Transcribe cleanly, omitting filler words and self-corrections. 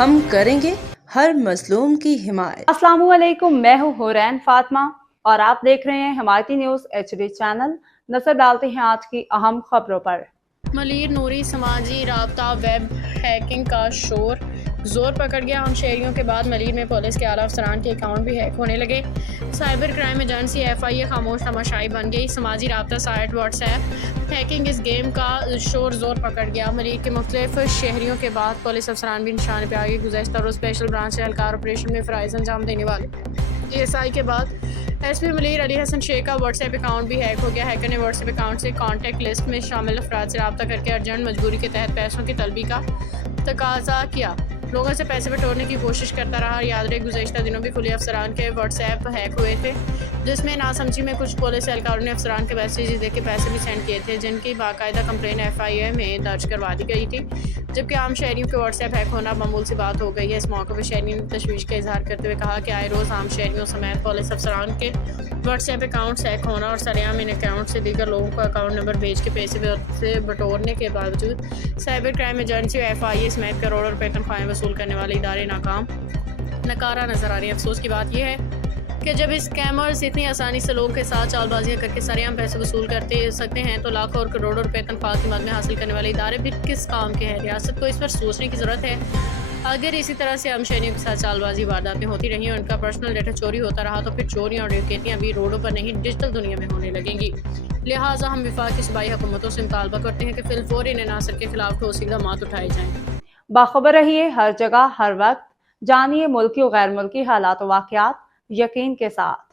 ہم کریں گے ہر مظلوم کی حمایت۔ السلام علیکم، میں ہوں حورین فاطمہ اور آپ دیکھ رہے ہیں حمایتی نیوز HD چینل۔ نظر ڈالتے ہیں آج کی اہم خبروں پر۔ ملیر نوری سماجی رابطہ ویب ہیکنگ کا شور زور پکڑ گیا۔ ہم شہریوں کے بعد ملیر میں پولیس کے اعلیٰ افسران کے اکاؤنٹ بھی ہیک ہونے لگے۔ سائبر کرائم ایجنسی FIA خاموش تماشائی بن گئی۔ سماجی رابطہ سائٹ واٹس ایپ ہیکنگ اس گیم کا شور زور پکڑ گیا۔ ملیر کے مختلف شہریوں کے بعد پولیس افسران بھی نشانے پہ آ گئے۔ گزشتہ روز اسپیشل برانچ اہلکار آپریشن میں فرائض انجام دینے والے ASI کے بعد SP ملیر علی حسن شیخ کا واٹس ایپ اکاؤنٹ بھی ہیک ہو گیا۔ ہیکر نے واٹس ایپ اکاؤنٹ سے کانٹیکٹ لسٹ میں شامل افراد سے رابطہ کر کے ارجنٹ مجبوری کے تحت پیسوں کی طلبی کا تقاضا کیا۔ لوگوں سے پیسے بٹورنے کی کوشش کرتا رہا۔ یاد رہے گزشتہ دنوں بھی کھلی افسران کے واٹس ایپ ہیک ہوئے تھے، جس میں ناسمجھی میں کچھ پولیس اہلکاروں نے افسران کے میسیجز دیکھ کے پیسے بھی سینڈ کیے تھے، جن کی باقاعدہ کمپلین FIA میں درج کروا دی گئی تھی۔ جبکہ عام شہریوں کے واٹس ایپ ہیک ہونا معمول سی بات ہو گئی ہے۔ اس موقع پر شہریوں نے تشویش کا اظہار کرتے ہوئے کہا کہ آئے روز عام شہریوں سمیت پولیس افسران کے واٹس ایپ اکاؤنٹس ہیک ہونا اور سرعام ان اکاؤنٹ سے دیگر لوگوں کو اکاؤنٹ نمبر بھیج کے پیسے بٹورنے کے باوجود سائبر کرائم ایجنسی اور FIA سمیت کروڑوں روپے تنخواہیں وصول کرنے والے ادارے ناکارہ نظر آ رہے ہیں۔ افسوس کی بات یہ ہے کہ جب اسکیمرز اتنی آسانی سے لوگوں کے ساتھ چال بازیاں کر کے سرعام پیسے وصول کرتے سکتے ہیں تو لاکھوں اور کروڑوں روپے تنخواہ کی مد میں حاصل کرنے والے ادارے بھی کس کام کے ہیں؟ ریاست کو اس پر سوچنے کی ضرورت ہے۔ اگر اسی طرح سے ہم شہریوں کے ساتھ چال بازی وارداتیں ہوتی رہیں اور ان کا پرسنل ڈیٹا چوری ہوتا رہا تو پھر چوریاں اور ڈکیتیاں بھی روڈوں پر نہیں ڈیجیٹل دنیا میں ہونے لگیں گی۔ لہٰذا ہم وفاقی صوبائی حکومتوں سے مطالبہ کرتے ہیں کہ فی الفور ان عناصر کے خلاف ٹھوس اقدامات اٹھائے جائیں۔ باخبر رہیے ہر جگہ ہر وقت، جانیے ملکی و غیر ملکی حالات و واقعات یقین کے ساتھ۔